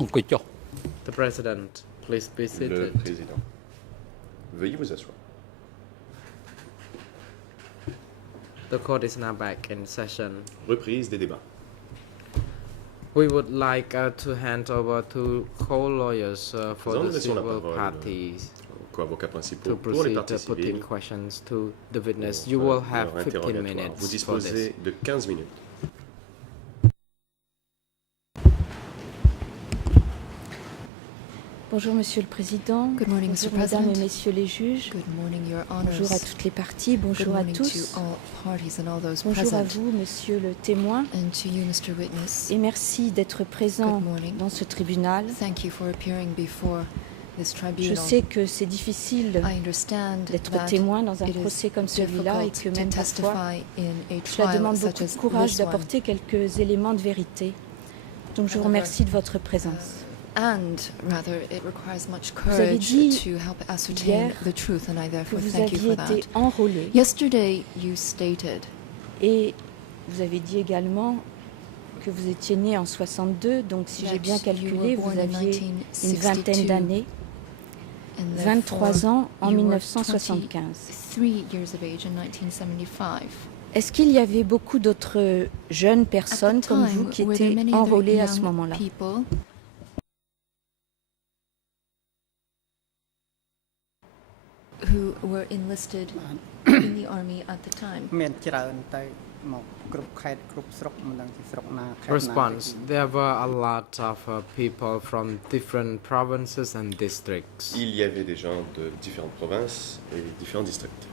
The President, please be Le seated. Président. Veuillez vous asseoir. The court is now back in session. Reprise des débats. We would like to hand over to co-lawyers for Nous the laissons la civil parole parties aux co-avocats principaux to pour les proceed parties putting civiles. questions to the witness. pour, You will leur have 15 interrogatoire. minutes Vous for this. disposez de 15 minutes. Bonjour Monsieur le Président, Good morning, bonjour Mr. Mesdames President. et Messieurs les juges, Good morning, Your Honors. bonjour à toutes les parties, Good bonjour à morning tous, to all parties and all those bonjour à present. vous Monsieur le témoin And to you, Mr. Witness, et merci d'être présent Good morning. dans ce tribunal. thank you for appearing before this Je tribunal. sais que c'est difficile I understand d'être that témoin dans un it is procès comme celui-là et que difficult to même parfois testify in a cela trial demande such beaucoup as de courage this one. d'apporter quelques éléments de vérité. Donc je vous remercie de votre présence. And rather, it requires much avez courage dit to help ascertain hier the truth, and I Que therefore vous thank you aviez for été that. enrôlé Yesterday, you stated et vous avez dit également que vous étiez né en 62, donc si j'ai that bien you calculé, were vous born in aviez une vingtaine 1962, d'années, and 23 therefore ans en you were 1975. 23 years of age in 1975. Est-ce qu'il y avait beaucoup d'autres jeunes At the personnes comme vous time, qui were there étaient many other enrôlées à ce young moment-là? people who were enlisted in the army at the time? មានច្រើនទៅមកគ្រប់ខេត្តគ្រប់ស្រុកមិនដឹងជាស្រុកណាខេត្តណា Response. There were a lot of people from different provinces and districts. Il y avait des gens de différentes provinces et différents districts.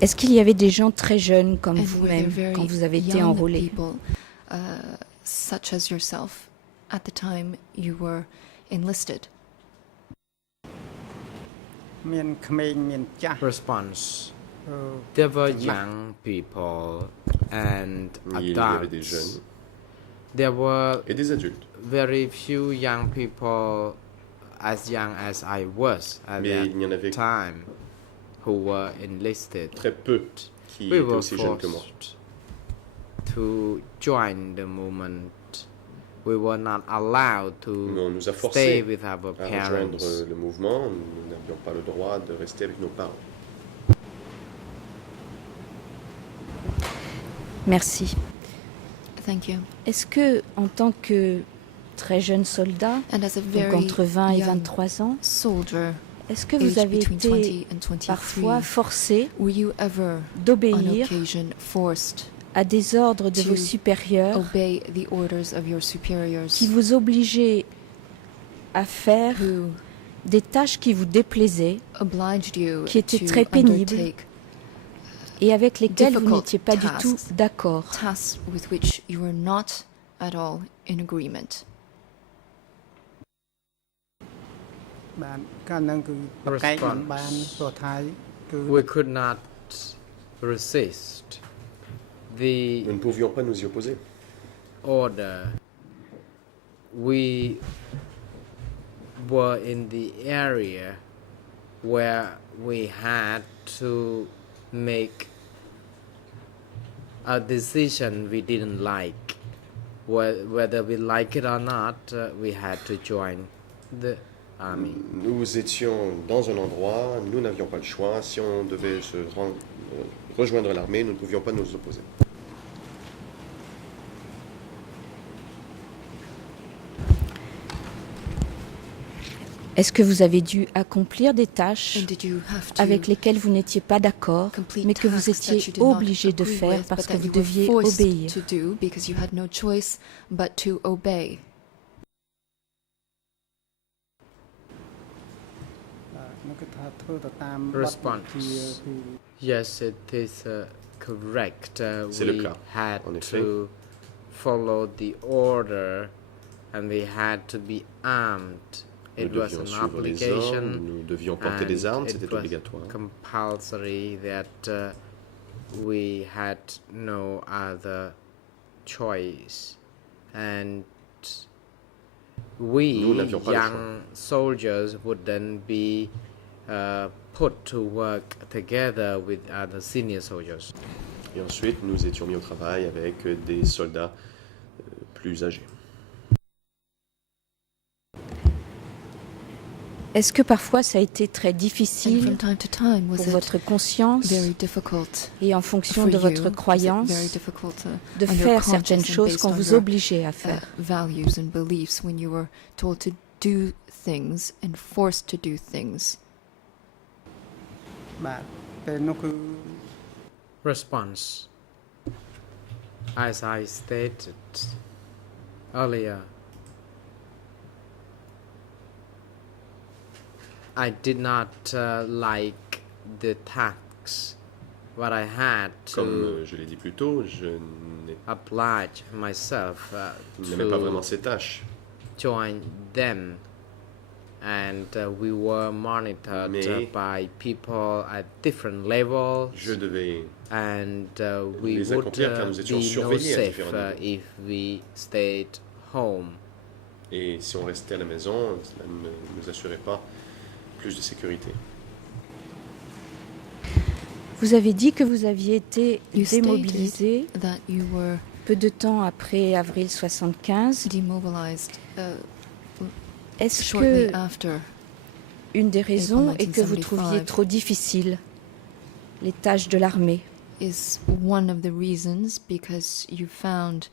Est-ce qu'il y avait des gens très jeunes comme And were there vous-même very quand vous avez été young enrôlé? people, such as yourself, at the time you were enlisted? មានក្មេងមានចាស់ Response. អឺ There were young people and Il y avait des adults. jeunes There were et des adultes. very few young people as young as I was at Mais il y en that avait time who were enlisted. très peu qui We étaient were aussi jeunes que moi. forced to join the movement. We were not allowed Mais on to nous a stay forcés with our à rejoindre parents. le mouvement. Nous n'avions pas le droit de rester avec nos parents. Merci. Thank you. Est-ce que, en tant que très jeune soldat, And as a donc very entre 20 et young 23 ans, soldier, est-ce que vous aged avez between été 20 and 23, parfois forcé were you ever, on d'obéir occasion, forced à des ordres de to vos supérieurs obey the orders of your superiors qui vous obligeaient à faire who des tâches qui vous déplaisaient obliged you qui étaient to très pénibles undertake et avec lesquelles vous difficult n'étiez pas du tout tasks. d'accord? tasks with which you were not at all in agreement? បានកាលហ្នឹងគឺប្រកែកមិនបានព្រោះថាគឺ We could not resist the Nous ne pouvions pas nous y opposer. order. We were in the area where we had to make a decision we didn't like. Whether we like it or not, we had to join the army. Nous étions dans un endroit, nous n'avions pas le choix. Si on devait rejoindre l'armée, nous ne pouvions pas nous opposer. Est-ce que vous avez dû accomplir des tâches And did you have to avec lesquelles vous n'étiez pas d'accord, complete mais que vous tasks that étiez you did not obligé de agree faire with, parce but que that vous you were deviez forced obéir? to do because you had no choice but to obey? នោះគឺថាធ្វើទៅតាមបទ Response. វិជាគឺ Yes, it is correct. C'est le We cas, had en effet. to follow the order and we had to be armed. Nous It was devions an suivre les obligation. ordres, nous devions porter des and armes, it c'était was obligatoire. compulsory that we had no other choice. And we, Nous n'avions pas le young soldiers, would then be put to work together with other senior soldiers. Et ensuite, nous étions mis au travail avec des soldats plus âgés. Est-ce que parfois ça a été très And difficile from time to time, was pour it votre conscience very difficult et en fonction for de you? votre Was it croyance very difficult de on your faire certaines conscience and choses based qu'on on vous your, obligeait à faire? values and beliefs when you were told to do things and forced to do things? បាទពេលនោះគឺ Response. As I stated earlier, I did not like the tasks what I had Comme to je l'ai dit plus tôt, je oblige myself n'aimais pas vraiment to ces tâches. join them, and we were monitored Mais by people at different levels, je devais and we les would accomplir car nous étions be no surveillés à safe différents niveaux. if we stayed home. Et si on restait à la maison, cela ne nous assurait pas plus de sécurité. Vous avez dit que vous aviez été You stated démobilisé that you were peu de temps après avril 75. demobilized Est-ce shortly que after. une des raisons est que vous 1975. trouviez trop difficiles les tâches de l'armée? Is one of the reasons because you found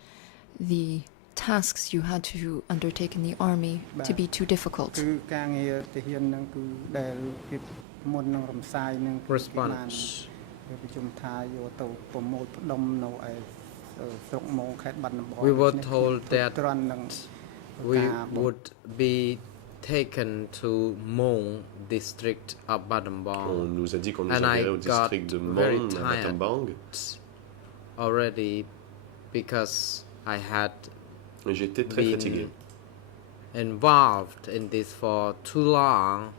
the tasks you had to undertake in the army to be too difficult. គឺការងារទាហានហ្នឹងគឺដែលគេមុននឹងរំសាយនឹងគឺគេបាន Response. ប្រជុំថាយកទៅប្រមូលផ្ដុំនៅឯស្រុកមោងខេត្តបាត់ដំបង We were ដូច្នេះ told គឺ that ត្រន់នឹង we ការ would be taken to Mong district of On Battambang nous a dit qu'on nous And I enverrait au district de got very Mon, à tired. Battambang. already because I had Et j'étais très fatigué. been involved in this for too long,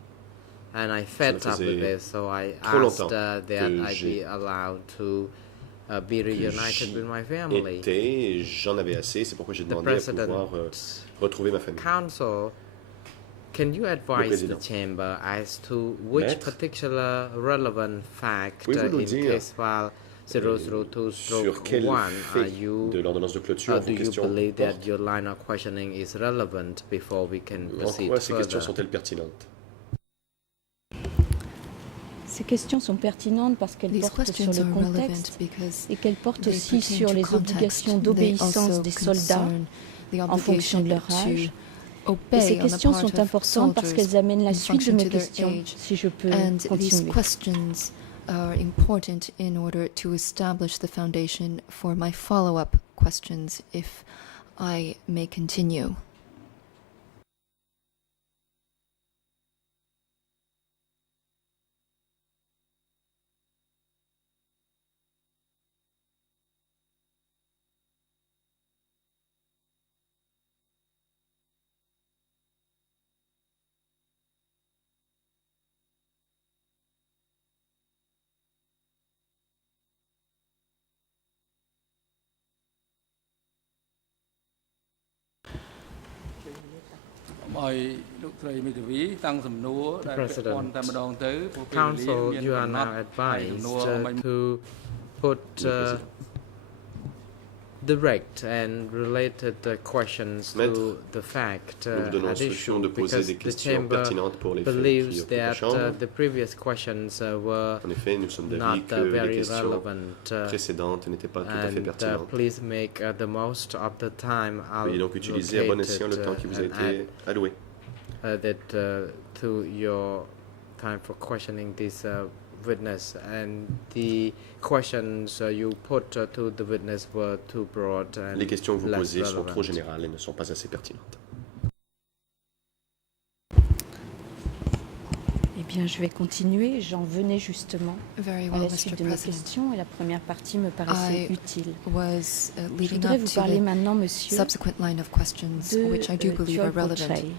and I fed up with faisait it, so I trop asked longtemps that que I be j'ai- allowed to be reunited with my family. Et j'en avais assez, c'est pourquoi j'ai The demandé à President pouvoir retrouver ma famille. Council, can you advise the Président. chamber as to which Maître, particular relevant fact pouvez-vous nous in dire, case file sur 002/1 quel are fait you de l'ordonnance de clôture do vos you questions believe that portent? your line of questioning is relevant before we can En proceed quoi ces questions further? sont-elles pertinentes? Ces questions sont pertinentes parce qu'elles These portent sur questions le are relevant contexte because et qu'elles portent they aussi pertain sur to les context. obligations They d'obéissance also des soldats. concern the en fonction de leur obligation âge. to Et ces obey on the questions part sont of importantes parce soldiers qu'elles amènent la in suite de function mes to their questions, age. si je peux And these continuer. questions are important in order to establish the foundation for my follow-up questions, if I may continue. Council, you are now advised to put direct and related questions Maître, to the fact nous vous donnons at instruction issue de poser because des the questions chamber pertinentes pour les faits qui believes occupent la that Chambre. the previous questions were En effet, nous sommes d'avis not que les very questions relevant précédentes n'étaient pas tout à fait and pertinentes. please make the most of the time Veuillez donc utiliser à bon escient le temps qui vous a été alloué. to your time for questioning this witness, and the questions you put to the witness were too broad and Les questions que vous less posez sont relevant. trop générales et ne sont pas assez pertinentes. Eh bien, je vais continuer. J'en venais justement Very à well, la Mr. suite de mes President. questions et la première partie me paraissait I utile. Was Je leading voudrais up vous to parler the maintenant, monsieur, subsequent line of questions, de which I do believe are Tuol relevant. Potchefstroom.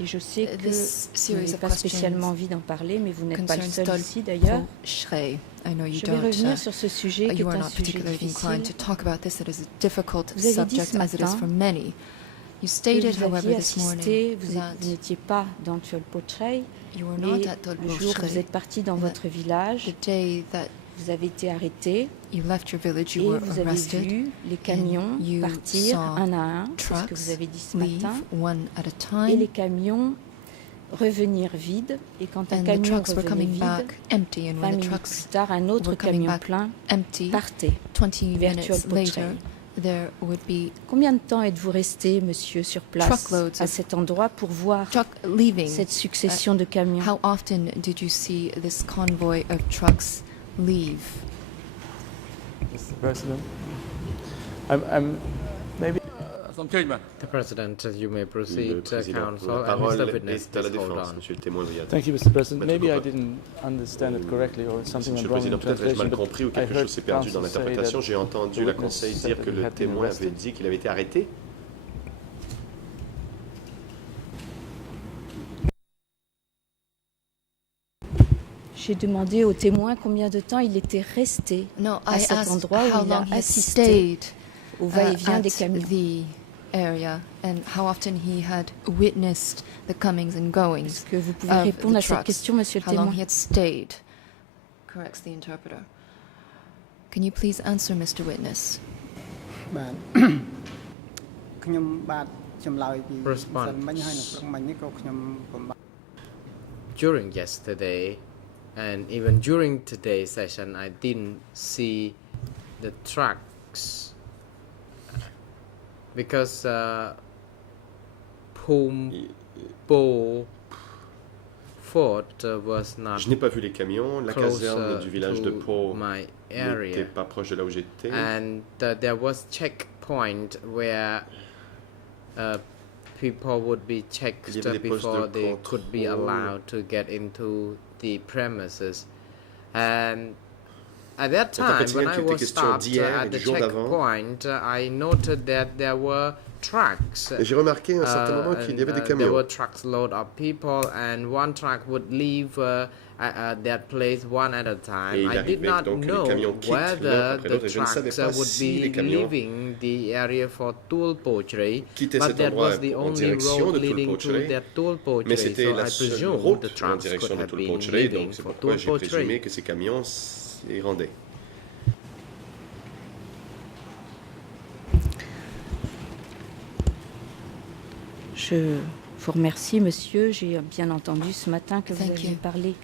Et je sais que This vous series n'avez of pas spécialement questions envie d'en parler, mais vous n'êtes pas le concerns seul Tuol ici d'ailleurs. Potchefstroom. I know you Je vais don't. revenir sur ce sujet qui You est are un not sujet particularly inclined to difficile. talk about this. It is a difficult Vous avez dit subject, ce as it is matin for many. You Que stated, vous however, aviez this assisté, morning vous that n'étiez pas dans Tuol Potchefstroom, you were mais not at Tuol le jour où vous Potchefstroom êtes parti dans that votre village, the day that vous avez été arrêté You left your village, et you were vous avez arrested, vu les camions you partir saw un à un, c'est ce que trucks vous avez dit ce leave matin, one at a et les time, camions revenir vides. Et quand un and the camion trucks were revenait coming vide, back empty, and 20 when the minutes trucks plus tard, un autre were coming camion back plein empty, partait. 20 vers minutes Tuolpautrey. later, there would be Combien de temps êtes-vous resté, monsieur, sur place Truckloads à of cet endroit pour voir truck leaving. cette succession de camions? How often did you see this convoy of trucks leave? Mr. President, I'm maybe. The President, you may Le proceed, président, Counsel, la and parole Mr. Witness, est à la please hold défense. on. Monsieur le témoin, veuillez attendre. Thank you, Mr. President. Maître Maybe I Copa. didn't understand it correctly, or something Monsieur went le wrong Président, in peut-être ai-je translation. mal But compris ou I quelque heard chose s'est perdu dans counsel say l'interprétation. that J'ai entendu the la witness conseil said dire that que he le had been témoin avait arrested. dit qu'il avait été arrêté. J'ai demandé au témoin combien de temps il était resté No, à I cet asked endroit où how il a long he assisté stayed au va-et-vient at des camions. the area, and how often he had witnessed the comings and goings Est-ce que vous pouvez of répondre the à cette trucks. question, monsieur le How long témoin? he had stayed. Corrects the interpreter. Can you please answer, Mr. Witness? បាទ ខ្ញុំបាទចម្លើយពី Response. សិនមិញហើយនៅព្រឹកមិញនេះក៏ខ្ញុំពុំបាន During yesterday and even during today's session, I didn't see the trucks because Pumpo Fort was not Je n'ai pas vu les camions. La caserne closer du village de to Pau my n'était area, pas proche de là où j'étais. and there was checkpoint where people would be checked Il y avait des postes before de they could be contrôle. allowed to get into the premises. And at that Donc, en fait, time, when il I était was question stopped d'hier et at du the jour d'avant. checkpoint, I noted that there were trucks. Et j'ai remarqué à un certain moment qu'il y avait des There camions. were trucks load of people, and one truck would leave at that place one at a time. Et il I did arrivait not donc que les know camions quittent l'un whether après the l'autre, et je ne savais trucks pas would si les be camions leaving the area for Tuolpautrey, quittaient but cet that endroit was the en only direction road de leading to Tuolpautrey. that Tuolpautrey. Mais c'était So la I seule presume the route en trucks direction could de have been Tuolpautrey, leaving donc c'est for pourquoi j'ai présumé Tuolpautrey. que ces camions s'y rendaient. Je vous remercie, monsieur. J'ai bien entendu ce matin que vous Thank aviez you. parlé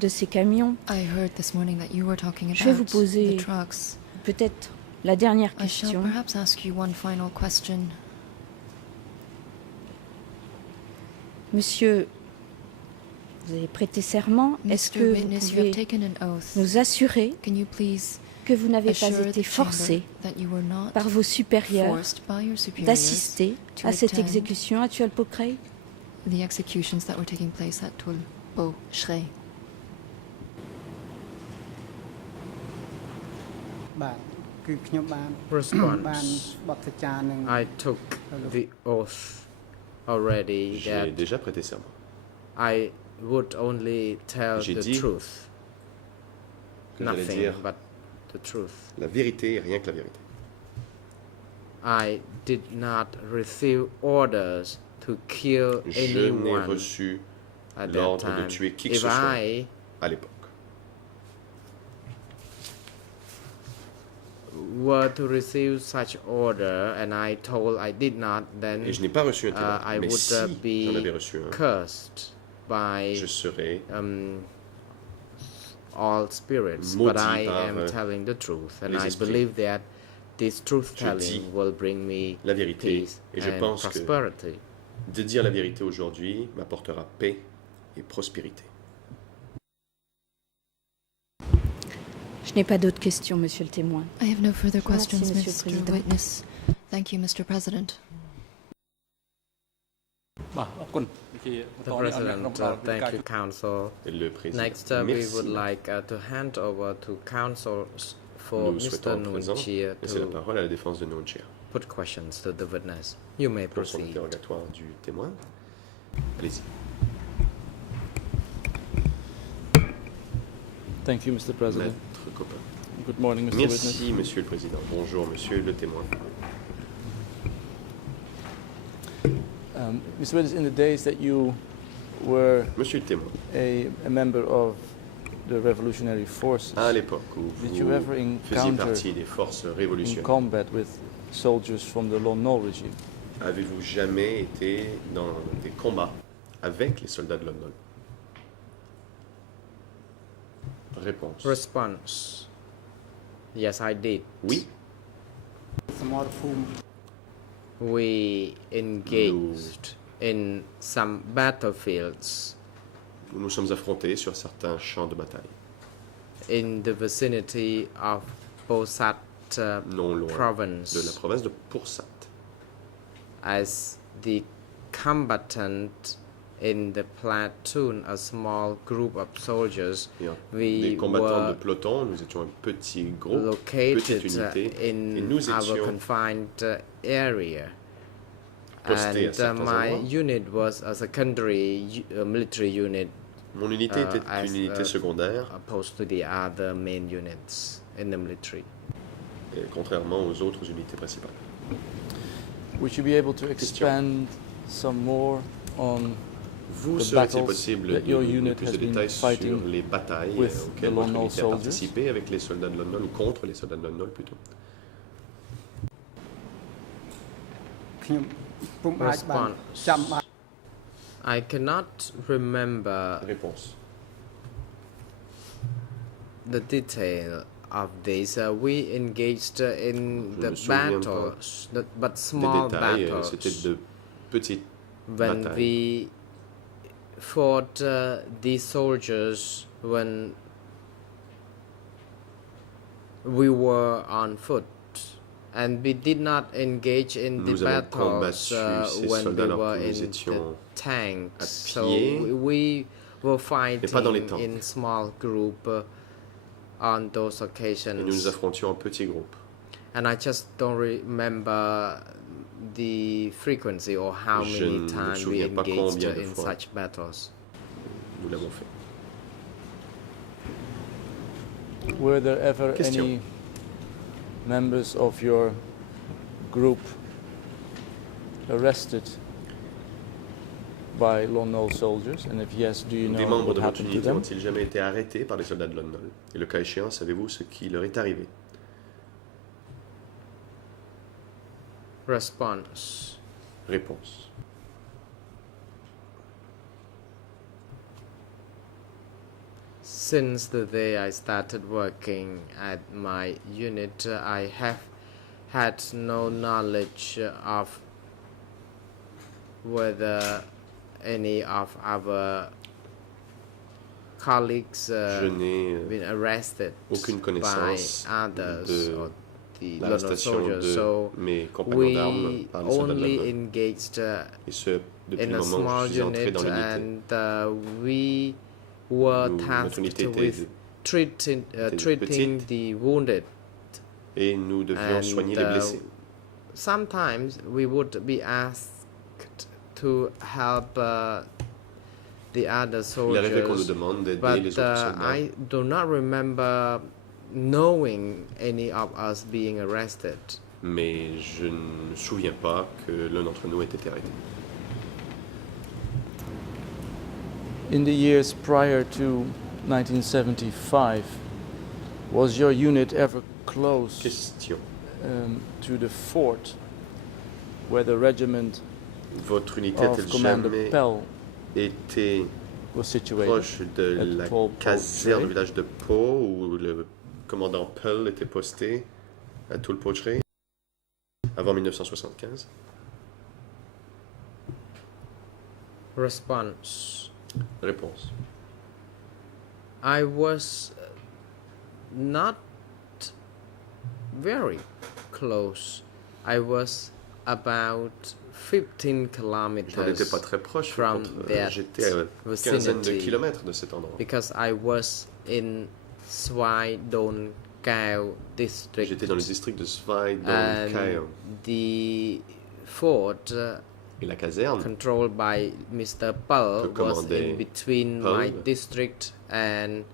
de ces camions. I heard this morning that you were talking Je vais vous about poser the trucks. peut-être la dernière I shall question. perhaps ask you one final question. Monsieur, vous avez prêté serment. Est-ce Mr. que vous Witness, you have pouvez taken an oath. nous assurer Can you please que vous n'avez pas assure été the chamber forcé that you were not par vos supérieurs forced by your superiors d'assister to à cette attend exécution à Tuolpautrey? the executions that were taking place at Tuolpautrey? បាទគឺខ្ញុំបាន បាន Response. បទសច្ចានឹង I took the oath already J'ai that déjà prêté serment. I would only tell J'ai the dit truth, Que j'allais nothing dire but the truth. la vérité et rien que la vérité. I did not receive orders to kill Je n'ai anyone reçu at that l'ordre de time. tuer qui que If ce soit I à l'époque. were to receive such order and I told I did not, then Et je n'ai pas reçu un tel ordre. I Mais would si be j'en avais reçu un, cursed by je serais all spirits. But maudit I par, am telling the truth, and les I esprits. believe that this truth dis telling will bring me la vérité, peace et je and pense que prosperity. de dire la vérité aujourd'hui m'apportera paix et prospérité. Je n'ai pas d'autres questions, monsieur le témoin. I have no further Je vous remercie, questions, Monsieur le Mr. Président. Witness. Thank you, Mr. President. បាទអរគុណ The President, thank you, Counsel. Et le président. Next, we Merci. would like to hand over to Counsel for Nous Mr. souhaitons à présent Nunchia laisser la to parole à la défense de Nunchia put questions to the witness. You may pour son proceed. interrogatoire du témoin. Allez-y. Thank you, Mr. President. Maître Copa. Good morning, Mr. Witness. Merci, Monsieur le Président. Bonjour, Monsieur le témoin. Mr. Witness, in the days that you were Monsieur le témoin, a member of the revolutionary forces, À l'époque où did you ever vous faisiez encounter partie des forces in révolutionnaires, combat with soldiers from the Lon Nol regime? avez-vous jamais été dans des combats avec les soldats de Lon Nol? Réponse. Response. Yes, I did. Oui, សមរភូមិ We engaged in some battlefields nous nous sommes affrontés sur certains champs de bataille, in the vicinity of Posat non loin province. de la province de Pursat. As the combatant in the platoon, a small group of soldiers, Et en- we des combattants de were peloton, nous étions un petit groupe, located petite unité, et in nous our étions confined area. postés à And certains my endroits. unit was a secondary military unit Mon unité était as, une unité secondaire, opposed to the other main units in the military. et contrairement aux autres unités principales. Would you be able to expand some more on Vous the serait-il battles possible that de your nous donner unit plus has de been détails sur fighting les batailles with auxquelles the votre Lon Nol unité a soldiers? participé avec les soldats de Lon Nol ou contre les soldats de Lon Nol plutôt? ខ្ញុំពុំអាចបាន Response. ចាំបាន I cannot remember Réponse. the detail of this. We engaged in Je the me souviens battles, but Des small détails, battles. c'était de petites When batailles. we fought these soldiers when we were on foot, and we did not engage in the Nous avons battles combattu ces when we soldats alors were que nous in the étions tanks. à So pied, we were pas dans les fighting tanks. in small group on those et nous nous occasions. affrontions en petits groupes. And I just don't remember the frequency or how Je many ne me times we souviens pas engaged combien de in fois. such battles. Nous l'avons fait. Were there ever Question. any members of your group arrested by Lon Nol soldiers? And if yes, do you Des know membres what de votre happened to unité them? ont-ils jamais été arrêtés par les soldats de Lon Nol? Et le cas échéant, savez-vous ce qui leur est arrivé? Response. Réponse. Since the day I started working at my unit, I have had no knowledge of whether any of our colleagues Je n'ai been arrested aucune by connaissance others de or the Lon Nol l'arrestation soldiers. de So mes compagnons d'armes we par les soldats de Lon only Nol. engaged Et ce, depuis in le a moment où small je suis entré unit, dans l'unité. and we were Notre tasked unité était with treating petite. the wounded. et nous devions And, soigner les blessés. Sometimes we would be asked to help the other Il arrivait qu'on nous soldiers, demande d'aider but les autres soldats. I do not remember knowing any of us being arrested. Mais je ne me souviens pas que l'un d'entre nous ait été arrêté. In the years prior to 1975, was your unit ever close Question. to the fort where the regiment Votre unité of a-t-elle Commander jamais Pell été was situated? proche de at la Paul caserne Poultry? du village de Pau où le commandant Pearl était posté à Toulpotré avant 1975? Response. Réponse. I was not very close. I was about 15 Je n'en étais kilometers pas très proche, from that j'étais à une quinzaine de vicinity kilomètres de cet endroit. because I was in Swai Don Cao district. J'étais dans le district de Svai and Don the fort et la caserne controlled by Mr. Pearl Que was commandait in between Pearl. my district and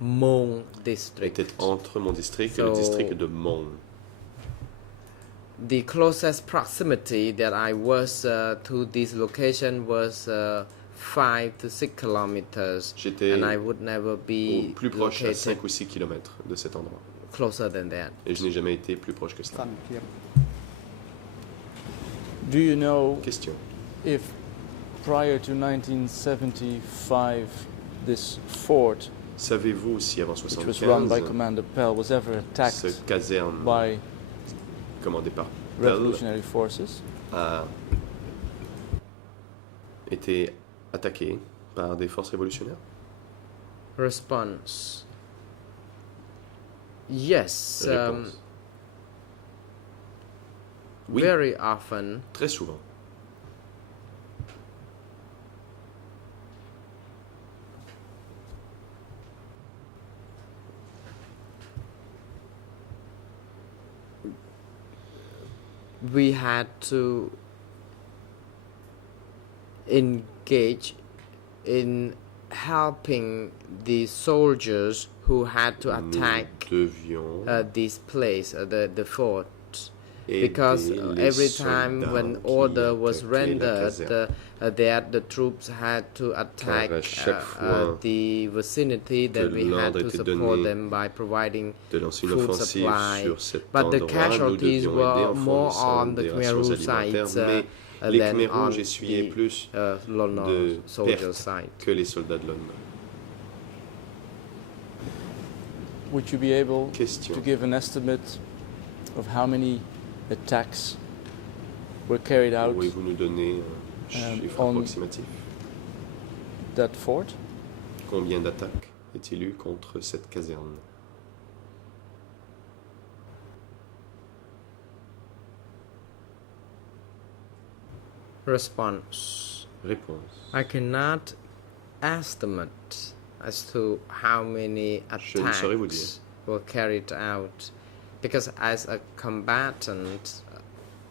Mong district. était entre mon district et le So- district de Mont. The closest proximity that I was to this location was 5 to 6 kilometers, J'étais and I would never au be plus proche à located 5 ou 6 kilomètres de cet endroit. closer than that. Et je n'ai jamais été plus proche que ស cela. ន្តិភាព Do you know Question. if prior to 1975 this fort, Savez-vous si avant which was run by 75, Commander Pell, was ever attacked cette caserne by commandée par Pell revolutionary forces? a été attaquée par des forces révolutionnaires? Response. Yes, Réponse. Oui, very often. très souvent. We had to engage in helping the soldiers who had to attack Nous devions this place, the fort, aider because les every time soldats when qui order was attaquaient la rendered, caserne. the troops had to attack à chaque fois the vicinity, that we had l'ordre to était support donné them by providing de lancer une food offensive supply. sur cet But the endroit. Nous casualties devions aider were en more fournissant on the des Khmer rations Rouge alimentaires, side mais les than Khmer on Rouges essuyaient the plus Lon Nol de soldier pertes side. que les soldats de l'ONU. Would you be able Question. to give an estimate of how many attacks were carried out Pourriez-vous nous donner un chiffre on- approximatif? that fort? Combien d'attaques est-il eu contre cette caserne? Response. Réponse. I cannot estimate as to how many Je ne saurais vous dire. attacks were carried out, because as a combatant,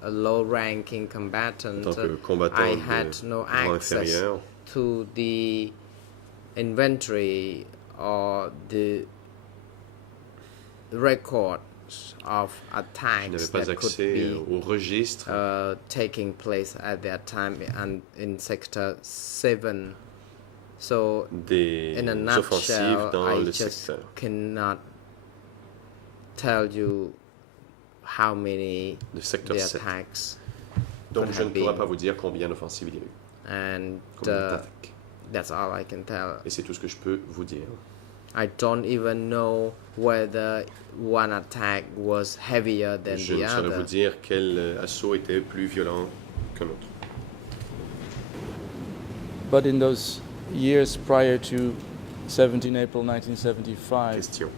a low-ranking En combatant, tant que combattant I de had no rang access inférieur, to the inventory or the records of je n'avais attacks pas that could accès be au registre taking place at that time and in sector 7. So des in a offensives nutshell, dans I le just secteur. cannot tell you how many Le secteur the 7. attacks Donc could je ne have pourrais been. pas vous dire combien d'offensives il y a eu, And combien d'attaques. that's all I can tell. Et c'est tout ce que je peux vous dire. I don't even know whether one attack was heavier than Je the ne saurais vous other. dire quel assaut était plus violent qu'un autre. But in those years prior to 17 April 1975, Question.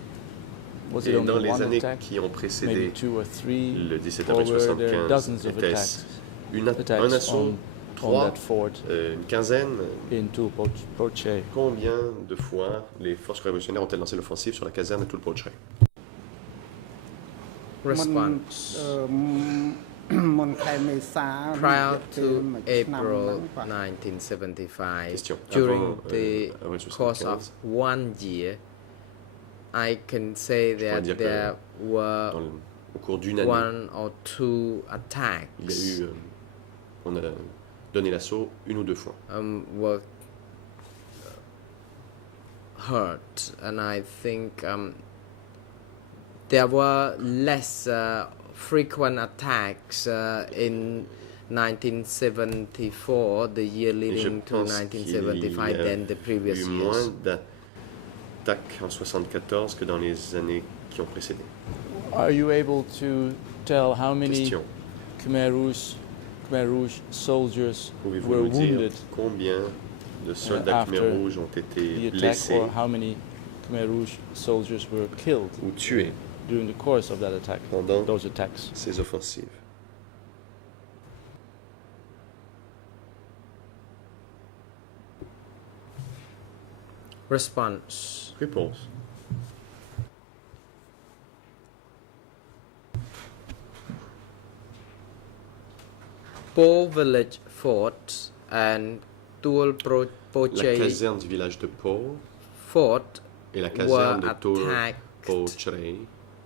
was it Et dans only les one années attack, qui ont maybe précédé 2 or 3, le 17 or avril were there 75, dozens of était-ce attacks, un attacks assaut, on 3, that fort une quinzaine? in Tulpoche? Combien de fois les forces révolutionnaires ont-elles lancé l'offensive sur la caserne de Tulpoche? មុន Response. មុនខែមេសា Prior រយៈពេល to មួយឆ្នាំហ្នឹង April បាទ 1975, Question. during Avant, the avril course of 75, 1 year, I can say that dire que there were au cours d'une année, 1 or 2 il y a attacks eu, on a donné l'assaut une ou deux fois. were hurt, and I think there were less frequent attacks in 1974, the year Et je leading to pense qu'il y 1975, a than the previous eu years. moins d'attaques en 74 que dans les années qui ont précédé. Are you able to tell how many Question. Khmer Rouge soldiers Pouvez-vous were nous dire wounded combien de soldats after Khmer Rouges ont the été attack, blessés or how many Khmer Rouge soldiers were killed ou tués during the course of that attack, pendant those attacks? ces offensives? Response. Réponse. Po Village Fort and Tuol La Poche caserne du village de Po Fort et la were caserne de Tul attacked Pochre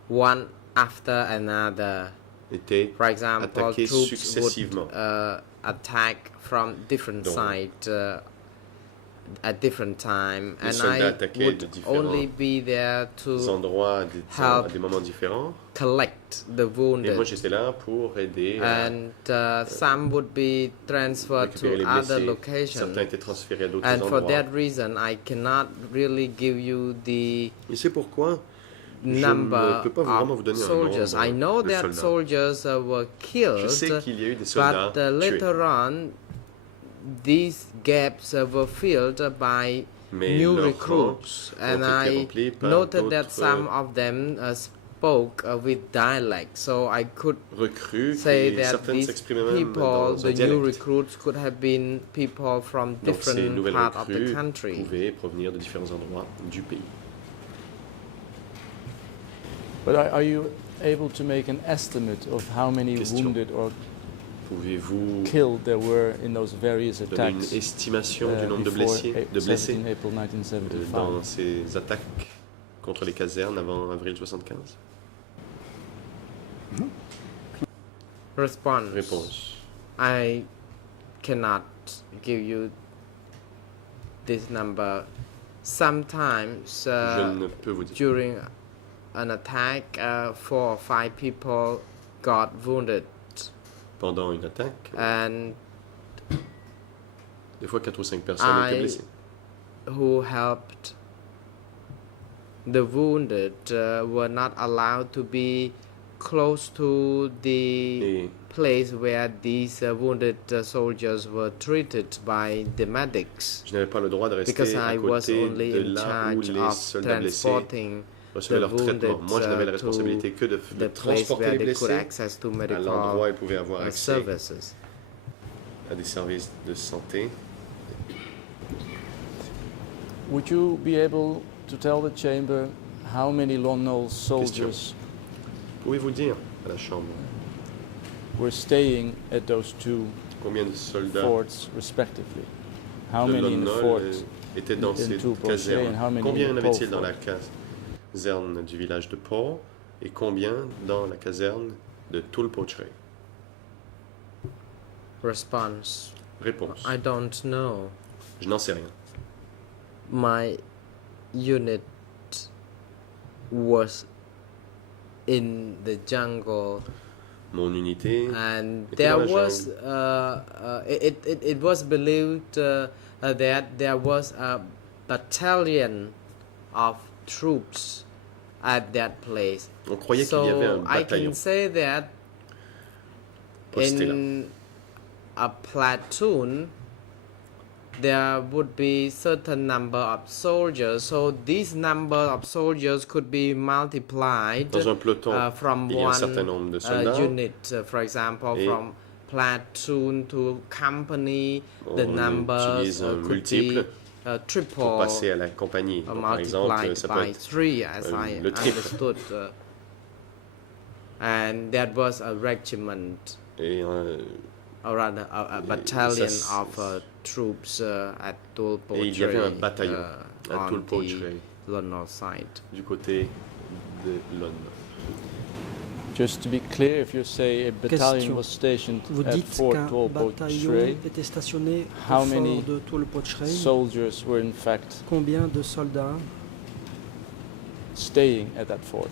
one after another. étaient For example, attaqués troops successivement. would attack from different Donc, sides. at different time, Les and soldats I attaquaient would de différents only be there to endroits à help des moments différents. collect the Et moi, wounded, j'étais là pour aider à and some would be transferred récupérer to les other blessés. locations. Certains étaient transférés à d'autres And for endroits. that reason, I cannot really give you the Et c'est pourquoi number peux pas vraiment vous of donner un soldiers. nombre I know de that soldats. soldiers were Je sais killed, qu'il y a eu des soldats but tués. later on, these gaps were filled by Mais new leurs recruits, rangs and ont été I remplis par noted that d'autres some of them spoke with dialect, so I could recrues say et that certaines these s'exprimaient même people, dans un the new dialecte. recruits, could have been people from Donc ces different nouvelles parts of the recrues country. pouvaient provenir de différents endroits du pays. But are you able to make an estimate of how many Question. wounded or Pouvez-vous killed there were in those various donner une attacks estimation du nombre de before blessés 17 April dans 1975? ces attaques contre les casernes avant avril 75? Response. Réponse. I cannot give you this number. Sometimes Je ne peux vous dire. during an attack, 4 or 5 people got wounded, Pendant une attaque, and des fois 4 ou 5 personnes étaient blessées. who helped the wounded were not allowed to be close to the Et place where these wounded soldiers were treated by the medics, je n'avais pas le droit de rester because à I was côté only de in là où charge les of soldats blessés transporting recevaient the leur traitement. wounded Moi, je n'avais la to responsabilité que de the place transporter where les they could blessés access to à medical l'endroit où ils pouvaient avoir accès services. à des services de santé. Would you be able to tell the chamber how many Lon Nol soldiers Pouvez-vous dire à la Chambre were staying at those two combien de soldats forts respectively? How de many in the fort? Lonnol étaient dans in ces Tulpochet casernes? and how many Combien in en avait-il Pau dans la Fort? caserne du village de Pau et combien dans la caserne de Tulpochet? Response. Réponse. I don't know. Je n'en sais rien. My unit was in the jungle, Mon unité and était there dans la was jungle. it was believed that there was a battalion of troops at that place. On croyait qu'il y avait un So I bataillon can say that posté là. in a platoon there would be certain number of soldiers, so this number of soldiers could be multiplied Dans un peloton, from il y a un certain one nombre de soldats. unit, for example, Et from platoon to company, the On numbers utilise un could multiple be pour triple passer à la compagnie. Donc, par exemple, multiplied ça peut by être 3, as I le triple. understood, and that was a regiment, et or rather a battalion of troops at Tulpochet, et il y avait un bataillon à on Tulpochet the Lon side. du côté de Lon. Just to be clear, if you say a battalion Question. was stationed Vous at dites Fort qu'un bataillon Tulpochet, était stationné How au many fort de Tulpochet. soldiers were in fact Combien de soldats staying at that fort?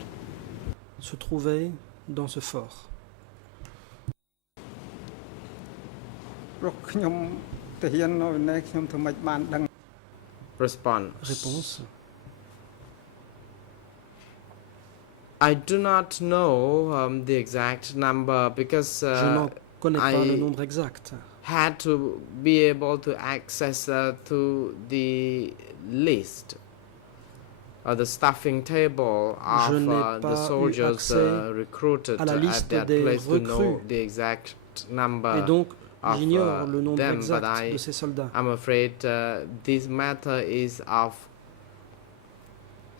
se trouvaient dans ce fort? ព្រោះខ្ញុំទៅហ៊ាននៅណែខ្ញុំធ្វើមិនបានដឹង Response. Réponse. I do not know the exact number because Je n'en connais pas le I nombre exact. had to be able to access to the list or the staffing table Je of n'ai the pas eu soldiers accès recruited à la at liste that des place to know recrues. the exact number. Et donc, of, j'ignore le nombre them, exact but de ces soldats. I'm afraid this matter is of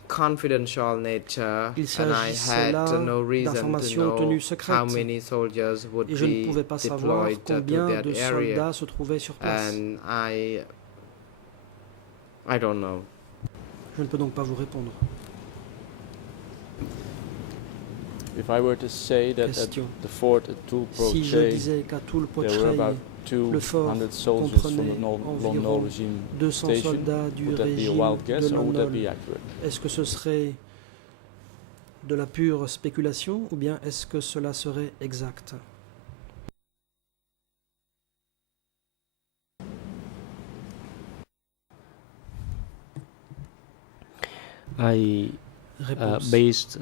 confidential nature, Il and I s'agissait had là no reason to d'informations know tenues how secrètes. many soldiers would Et je ne be pouvais pas savoir deployed to combien that de area, soldats se trouvaient sur place. and I don't know. Je ne peux donc pas vous répondre. If I were to say that at Question. the fort at Si je Tulpochet disais qu'à there were Tulpochet, about 200 fort soldiers from the comprenait Lon environ Nol regime 200 station. soldats du Would that be a régime wild de guess or Lon would that Nol. be accurate? Est-ce que ce serait de la pure spéculation ou bien est-ce que cela serait exact? I Réponse. based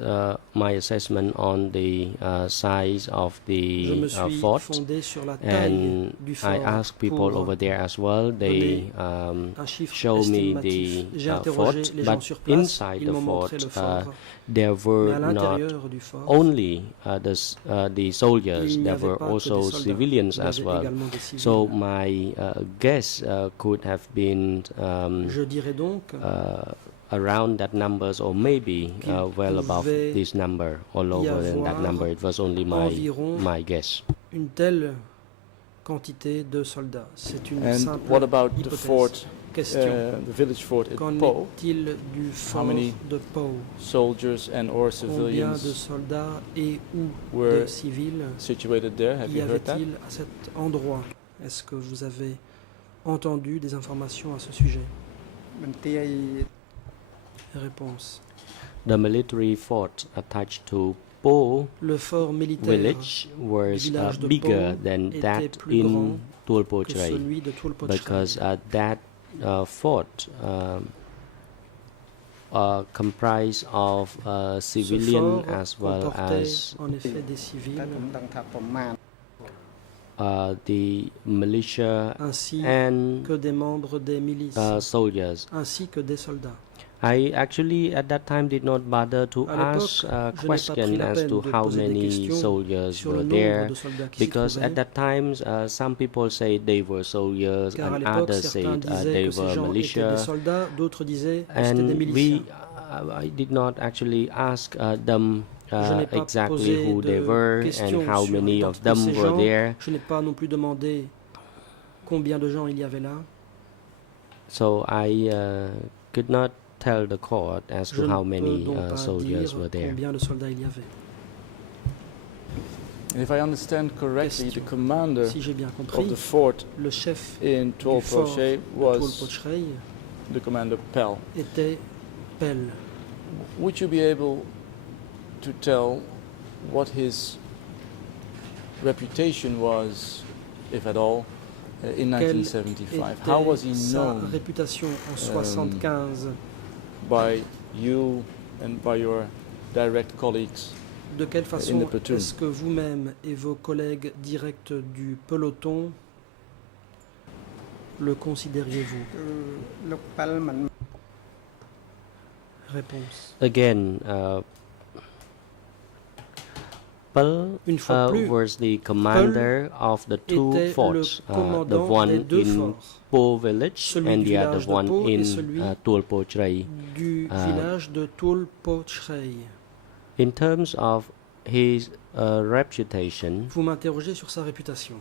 my assessment on the size of Je me the suis fort, fondé sur la taille and du I fort asked people pour over there as well. They un chiffre show me estimatif. the J'ai fort, interrogé les gens but sur place, inside ils the m'ont fort montré le fort, there mais à were not l'intérieur du fort, only the soldiers, il n'y there avait were pas que des also soldats, civilians il y as avait well. également des civils. So my guess could have been Je dirais donc around that numbers, or maybe qu'il well above pouvait this number, or y lower than that avoir number. It was only environ my guess. une telle quantité de soldats. C'est une And simple what about the hypothèse. fort, Question. the village fort at Qu'en Po? est-il du fort many de Pau? Soldiers and or Combien de civilians soldats et ou were de civils situated there? Have y you heard that? avait-il à cet endroit? Est-ce que vous avez entendu des informations à ce sujet? បន្ទាយ Réponse. The military fort attached to Po Le fort militaire village was village de bigger Po than était that plus grand in Tulpo que Chrai, celui de Tulpochrai. because that fort comprised of Ce civilian fort as well comportait as en effet des civils តែខ្ញុំដឹងថាប្រមាណ the militia ainsi and que des membres des milices soldiers. ainsi que des soldats. I actually at that time did not bother to À l'époque, ask a je n'ai pas pris question la as peine to de how poser des many questions soldiers sur were le there, nombre de soldats qui s'y because at trouvaient, that time some people say they were soldiers car à and l'époque others certains said disaient they que ces were gens étaient militia, des soldats, d'autres disaient que c'était des and miliciens. I did not actually ask them Je n'ai pas exactly posé who they de were questions and how sur many of l'identité de them ces were gens. there. Je n'ai pas non plus demandé combien de gens il y avait là. So I could not tell the court as Je to ne how peux many donc pas soldiers dire were there. combien de soldats il y avait. And if I understand correctly, the Question. commander Si j'ai bien of compris, the fort le chef in du Tulpo fort Chrai de was Tulpochrai the commander Pell. était Pell. Would you be able to tell what his reputation was, if at all, in Quelle 1975? How was he était sa known réputation en 75? by you and by your direct colleagues? De quelle in façon the platoon? est-ce que vous-même et vos collègues directs du peloton le considériez-vous? គឺលោកប៉ាល់មិន Réponse. Again, Pell Une fois plus, was the commander of the two était le forts, the commandant des one deux in forts, Po village celui and du the other village de one Po et in celui Tulpo Chrai. du village de Tulpochrai. In terms of his reputation, Vous m'interrogez sur sa réputation.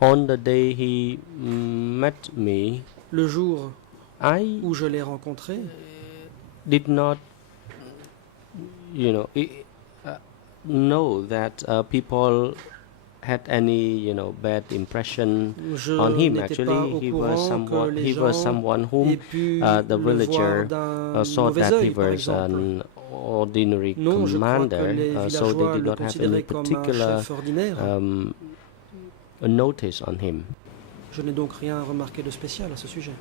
on the day he met me, Le jour I où je l'ai rencontré, did not, know that people had any, bad impression je on him. n'étais pas Actually, au he was courant que les he was gens someone aient whom pu the le villager voir d'un saw mauvais that he œil, par was exemple. an ordinary Non, je crois que commander, les so they villageois did le not have any considéraient comme un particular chef ordinaire. notice on him. Je n'ai donc rien remarqué de spécial à ce sujet.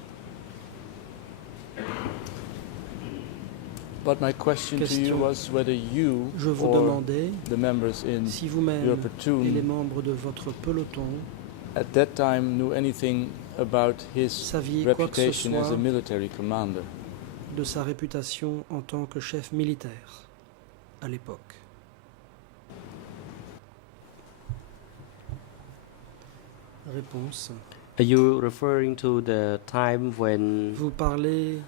But my question to you Question. was whether you Je vous or demandais the members in si vous-même your et les platoon membres de votre peloton at that time knew anything about his saviez quoi que ce reputation as a soit military commander. de sa réputation en tant que chef militaire à l'époque. Réponse. Are you referring to the time when Vous parlez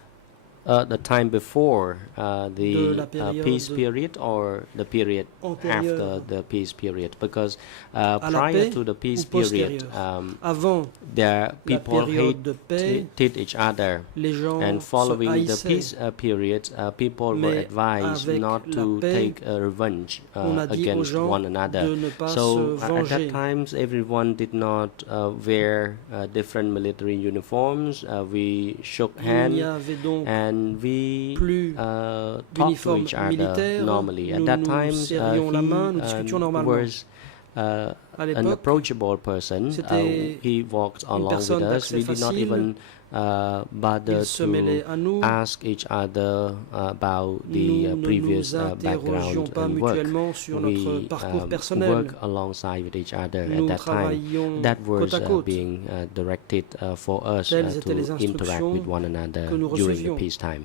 the time before De la the période peace period or the period after antérieure the peace period? Because à la prior paix to the peace ou period, postérieure? Avant there la people période de paix, hated each other. les gens And se following the haïssaient. peace period, people were Mais advised avec not la to paix, take revenge on a dit aux against gens one another. de ne pas So se at venger. that times, everyone did not wear different military uniforms. We shook Il n'y hands avait donc and we plus talked to d'uniforme each other militaire. normally. At Nous that nous time, serrions la main, nous discutions he normalement. was À an l'époque, approachable person. c'était He walked along with personne us. d'accès We did not facile. even bother il se mêlait to à nous. ask each other about the Nous ne previous nous interrogions background pas and work. mutuellement sur notre We parcours personnel. work alongside with each other Nous at that time. travaillions That was côte à côte. being directed for us Telles étaient les to interact instructions with one another que nous during the recevions. peacetime.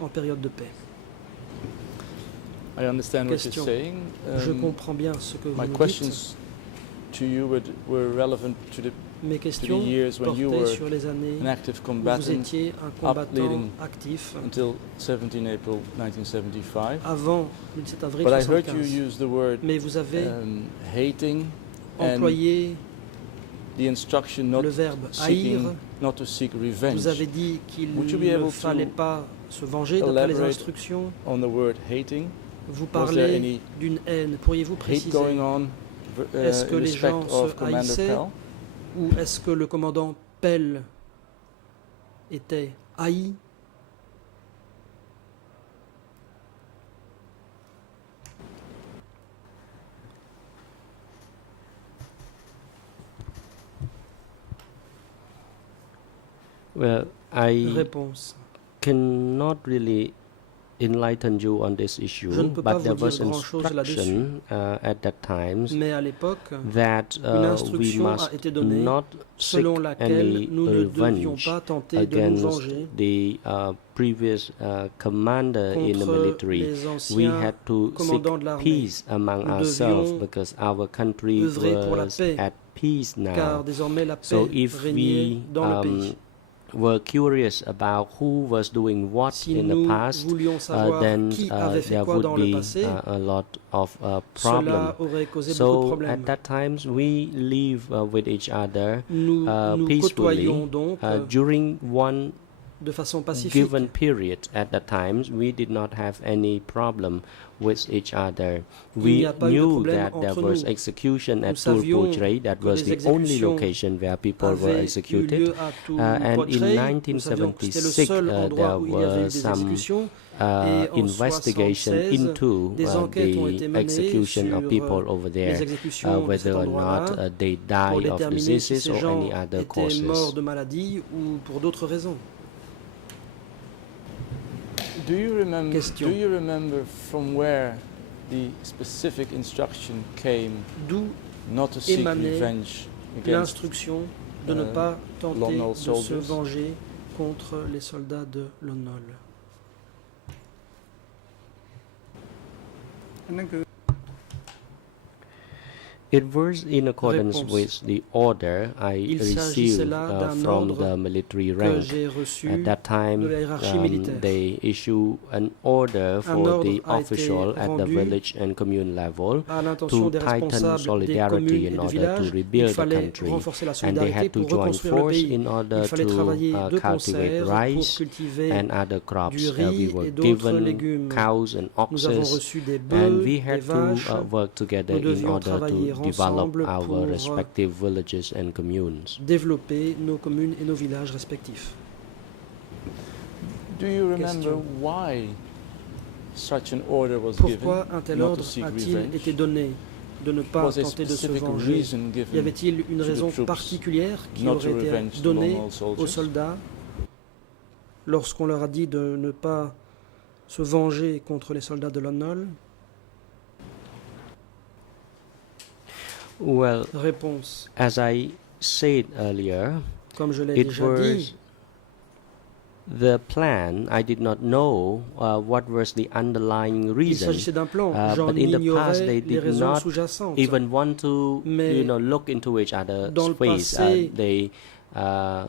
En période de paix. I understand what Question. you're saying. Je comprends bien ce que vous My nous dites. questions to you were relevant to the Mes questions years when you portaient were sur les années an active où vous combatant étiez un combattant leading actif until 17 April 1975. avant le 17 avril But I heard you 1975. use the word Mais vous avez hating and employé the instruction not le verbe haïr. seeking, not to seek revenge. Vous avez dit qu'il Would you be able ne to fallait pas se venger d'après les elaborate instructions. On the word hating, Vous was there parlez any d'une haine. Pourriez-vous hate préciser? going on Est-ce que in les respect gens of se Commander haïssaient Pell? ou est-ce que le commandant Pell était haï? Well, I Réponse. cannot really enlighten you on this issue, Je ne peux pas but there vous was dire grand-chose instruction at that times Mais à l'époque, that une we instruction a must été donnée not seek selon laquelle any nous ne devions revenge pas tenter de nous against venger the previous commander in the contre military. les We anciens had to seek commandants de l'armée. peace among Nous ourselves devions because our country œuvrer pour la was paix, at peace now. car désormais la paix So if régnait we dans le pays. were curious about who was doing what Si in the nous past, voulions savoir then qui avait fait there quoi would dans le be passé, a lot of problems. cela aurait causé beaucoup de So problèmes. at that times we live with each other Nous nous peacefully. côtoyons donc During one de façon pacifique. given period at that times, we did not have any problem with each other. Il We n'y a pas eu de knew problème that there entre was nous. execution at Nous savions Tulpujre. That que was les the only exécutions location where people were avait eu executed. lieu à And in Tulpujre. Nous savions que c'était le 1976, seul endroit there où il y avait eu were des some exécutions. Et en investigation 76, into des enquêtes ont été the menées execution of sur people over les there, exécutions de cet whether or endroit-là, not they pour die of déterminer si diseases ces or gens any other étaient morts causes. de maladie ou pour d'autres raisons. Do you Question. remember from where the specific instruction came D'où not to seek émanait revenge against l'instruction de ne pas tenter Lon Nol de se soldiers? venger contre les soldats de Lon Nol. อันนั้นคือ It was in accordance Réponse. with the order I Il received s'agissait là d'un from ordre the military Que rank. j'ai reçu At that time, de la hiérarchie militaire. they issue an order for ordre the a été official at the rendu village and commune level à l'intention to des tighten responsables des solidarity communes et in du order village. to Il rebuild the fallait country. renforcer la And they solidarité had to pour join reconstruire le force pays. in order Il fallait to travailler de cultivate concert pour rice cultiver and other crops. du We riz were et d'autres given légumes. cows and Nous avons oxes, reçu des and bœufs, we des had to vaches. work together Nous in devions order travailler to develop ensemble our pour respective villages and communes. développer nos communes et nos villages respectifs. Do you remember Question. why such an order was Pourquoi given un tel not to ordre seek a-t-il revenge? été donné de ne pas Was a tenter de se specific venger? reason Y given avait-il une to the raison troops particulière qui not aurait to été revenge the donnée normal aux soldiers? soldats lorsqu'on leur a dit de ne pas se venger contre les soldats de Lon Nol? Well, Réponse. as I said earlier, Comme je l'ai it déjà was dit, the plan. I did not know what was the underlying il reason. s'agissait d'un plan. J'en But in the past, ignorais they les did raisons not sous-jacentes. even want to, Mais look into each other's dans le face. passé, They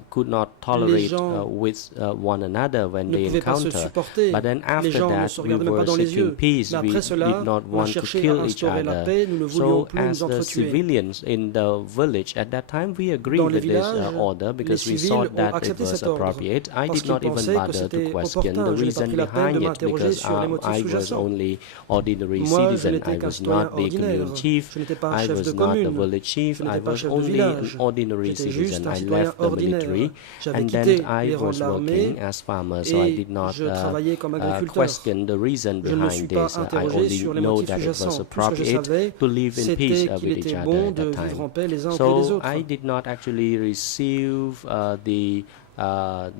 could not tolerate gens with one another when ne they pouvaient pas se encounter. supporter. But then Les after gens ne that, se we regardaient même pas were dans les seeking yeux. peace. Mais We après cela, did not on a want to cherché à kill each instaurer la other. paix. Nous ne voulions So, plus as nous the entretuer. civilians in the village at that time, we agreed Dans les with this villages, order because les we civils thought ont that it accepté was cet ordre appropriate. I parce did qu'ils not even pensaient que bother to c'était question opportun. the Je n'ai pas reason pris la peine de behind it m'interroger because sur les motifs I was sous-jacents. only ordinary Moi, je citizen. n'étais I qu'un was citoyen not the ordinaire. community chief. Je n'étais pas un I chef de was not the commune. village chief. Je I n'étais pas was chef de only village. an ordinary J'étais citizen. juste un I citoyen left the ordinaire. military, J'avais and quitté then I les rangs was de l'armée working as farmer, so I et did not je travaillais comme agriculteur. question the reason Je ne me suis behind pas this. I interrogé only sur les know motifs that it was sous-jacents. Tout ce que je appropriate savais, to live in peace c'était qu'il with each était other bon at de that vivre en time. paix les uns auprès des So autres. I did not actually receive the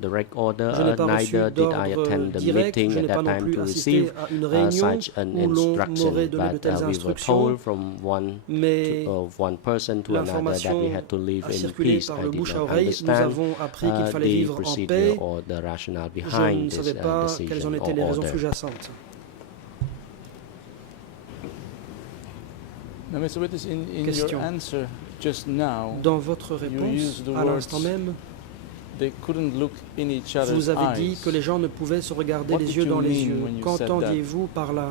direct order, Je n'ai pas reçu neither did I d'ordre attend the direct, meeting je at n'ai pas that non time plus to assisté receive à une réunion such an où l'on instruction, m'aurait donné de but telles we were instructions, told from mais one person to another that we l'information had to live a in circulé peace. par I le did bouche à not oreille. Nous understand avons appris qu'il fallait the vivre en procedure paix. or the rationale Je behind ne this savais pas quelles decision en étaient or les raisons order. sous-jacentes. Now, Mr. Witness, in Question. your answer just now, Dans votre you réponse, used the à words l'instant même, they couldn't look in each other's vous avez dit eyes. que les gens ne pouvaient se regarder What les did yeux you dans les mean yeux. when you said Qu'entendiez-vous par là?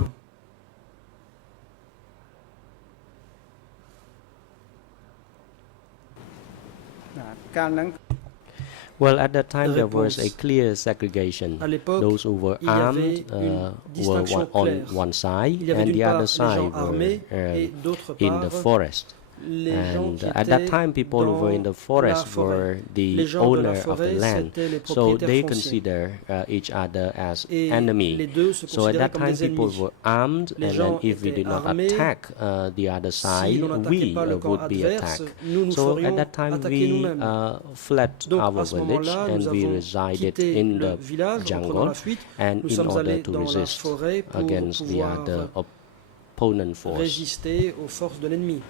Well, at that time there was a Réponse. clear segregation. À l'époque, Those who were il y armed avait une were distinction on claire. one side, Il y avait and d'une the part other les gens side armés were et d'autre in the part forest. les gens And qui at that étaient time, people who were in the dans forest la forêt. were the Les gens de la owner of the forêt, land, c'étaient les so propriétaires they fonciers. consider each other as Et enemy. les deux se So at considéraient that comme time, des people ennemis. were armed, Les and then gens if we étaient did not armés. attack the other Si side, l'on n'attaquait we pas le camp would be adverse, attacked. nous nous So at ferions that time, attaquer we nous-mêmes. fled Donc our à ce village, moment-là, and nous we avons resided quitté in le the village en prenant jungle, la fuite. and Nous in sommes order allés to dans la resist forêt pour against the pouvoir other opponent force. résister aux forces de l'ennemi.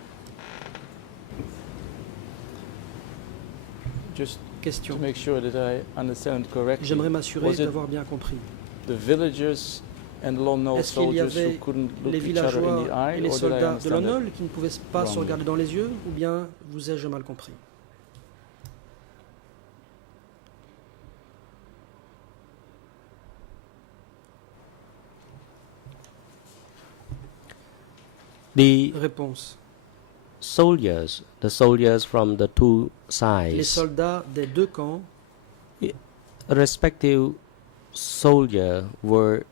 Just Question. to make sure that I understand correctly, J'aimerais m'assurer was it d'avoir bien compris. the villagers and Lon Nol Est-ce qu'il y soldiers who avait couldn't look les each other in the villageois eye, et les or did I soldats de understand that? l'Onol qui ne pouvaient pas se wrongly? regarder dans les yeux, ou bien vous ai-je mal compris? The Réponse. the soldiers from the two Les sides, soldats des deux camps, respective soldier were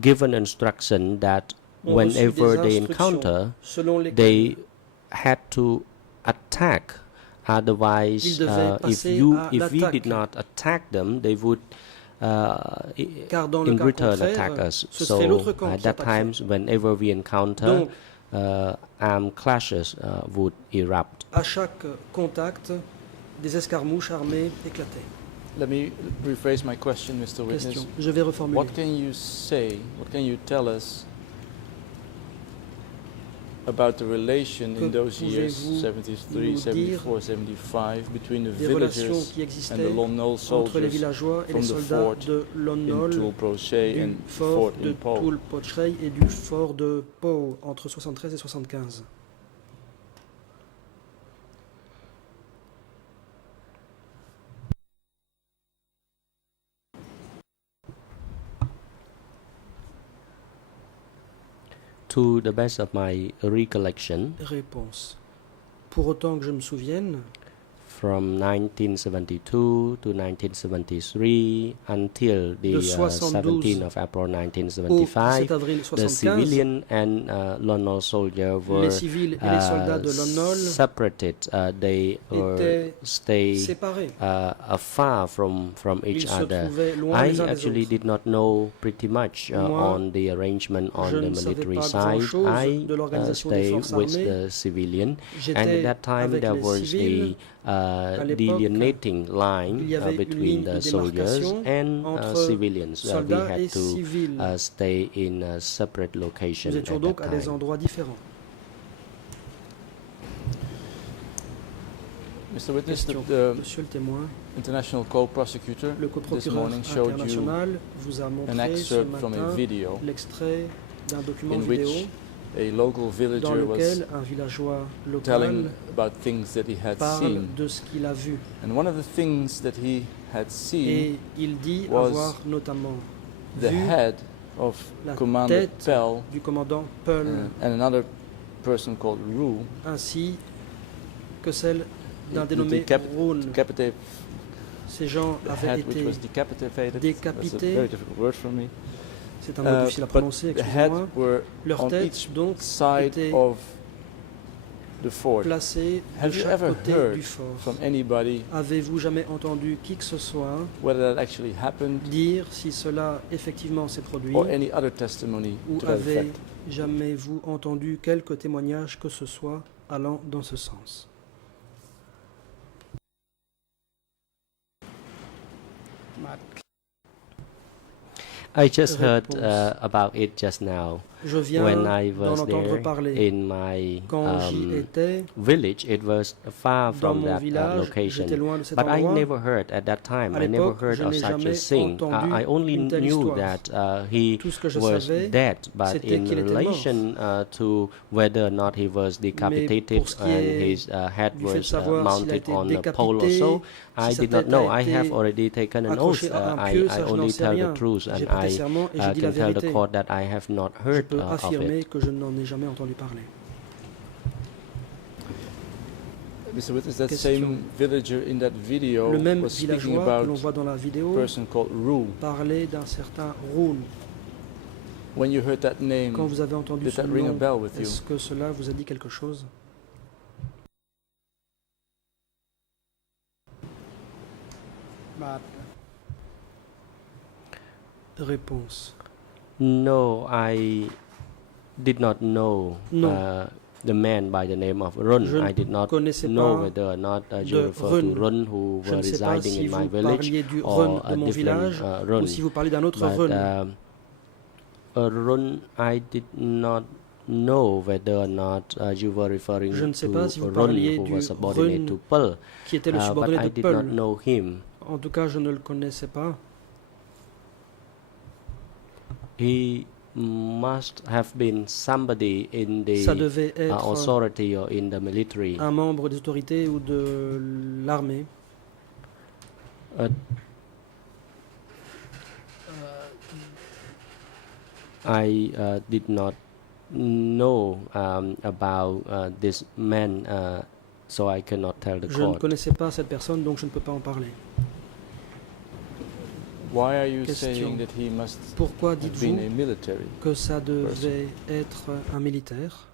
given instruction that ont reçu whenever des they instructions encounter, selon lesquelles they had to attack. Ils Otherwise, devaient if passer à we did l'attaque. not attack them, they would car dans le in cas return contraire, attack us. ce So serait l'autre camp at qui that attaquerait. times, whenever we encounter, Donc, armed clashes would erupt. à chaque contact, des escarmouches armées éclataient. Let me rephrase my question, Mr. Witness. Question. Je vais reformuler. What can you say, what can you tell us about the relation Que in those years, pouvez-vous 73, nous dire 74, 75, between the Des relations villagers qui and existaient the Lon Nol entre les soldiers villageois et les from the soldats fort de Lon in Nol, Toul-Prochet du and fort fort de in Pau? Toul-Pochrey et du fort de Pau entre 73 et 75. To the best of my recollection, Réponse. Pour autant que je me souvienne, from 1972 to 1973 until the De 72 17th of April au 1975, 7 avril the 75, civilian and Lon Nol soldier were les civils et les soldats de Lon Nol separated. They were étaient stay séparés. afar from each Ils se other. trouvaient loin I les uns des actually autres. did not know pretty much Moi, on the arrangement on je the ne savais military pas side. grand-chose I de l'organisation des stay forces with armées. the civilian, and at J'étais that time avec there les was civils. the l'époque, delineating line il y avait une between ligne the de soldiers démarcation and entre civilians. We soldats had et to civils. stay in a separate location Nous at étions that donc à des time. endroits différents. Mr. Witness, Question. the Monsieur le témoin, international co-prosecutor le this coprocureur morning showed you international vous a an montré ce excerpt from a matin video l'extrait d'un document in vidéo which a local dans villager was lequel un villageois telling local about things that he had parle seen. de ce qu'il a vu. And one of the things that he had seen, Et il dit was avoir notamment the vu head of la Commander tête Pell du commandant Peul, and another person called Rue, ainsi que celle d'un the dénommé Roun. decapitated Ces gens avaient head which été was decapitated. That's a décapités. very difficult word for me. C'est un mot difficile à But prononcer, the head excusez-moi. were Leurs on têtes each donc side étaient of the fort. placées de Have you chaque ever côté heard du fort. from anybody Avez-vous jamais entendu qui que ce soit whether that actually happened dire si cela effectivement s'est produit or any other testimony ou to that avez effect? jamais vous entendu quelque témoignage que ce soit allant dans ce sens? I just heard Réponse. about it just now. Je viens When I d'en was entendre there parler. in my Quand j'y étais, village, it was far dans from mon that village, j'étais location. loin de cet But I endroit. never heard at that time. À I never l'époque, heard je of n'ai such a jamais thing. entendu I only une telle knew histoire. that he Tout ce que je was savais, dead, but c'était in qu'il était relation to whether or not he was decapitated pour ce qui and est his head du fait de was savoir s'il a mounted été on a pole or décapité, so, si I sa did not tête know. a I have été already taken an oath. accrochée à un I pieu, ça je n'en only sais tell rien. the truth, J'ai and prêté I serment et j'ai dit la can tell the vérité. court that I have not Je heard peux of affirmer it. que je n'en ai jamais entendu parler. Mr. Witness, that Question. same villager in that video Le même was speaking villageois que about l'on voit dans la a vidéo person called Rue. parlait d'un certain Roun. When you heard that name, Quand vous avez entendu did ce that ring a nom, bell with you? est-ce que cela vous a dit quelque chose? Réponse. No, I did not know Non. the man by the name of Run. Je I did not connaissais know pas whether or not you de refer to Run. Run who Je were ne sais pas residing si in my vous village parliez du or Run a de mon village different ou Run. si vous parliez d'un autre But Run. Run, I did not know whether or not you were referring Je ne sais to pas si vous Run parliez who du was subordinate Run to Pearl, qui était le but subordonné I de did not Peul. know him. En tout cas, je ne le connaissais pas. He must have been somebody in Ça the devait être authority or in the military. un membre des autorités ou de l'armée. I did not know about this man, so I cannot tell the Je ne court. connaissais pas cette personne, donc je ne peux pas en parler. Why are you Question. saying that he must Pourquoi have been dites-vous a military? que ça devait être un militaire?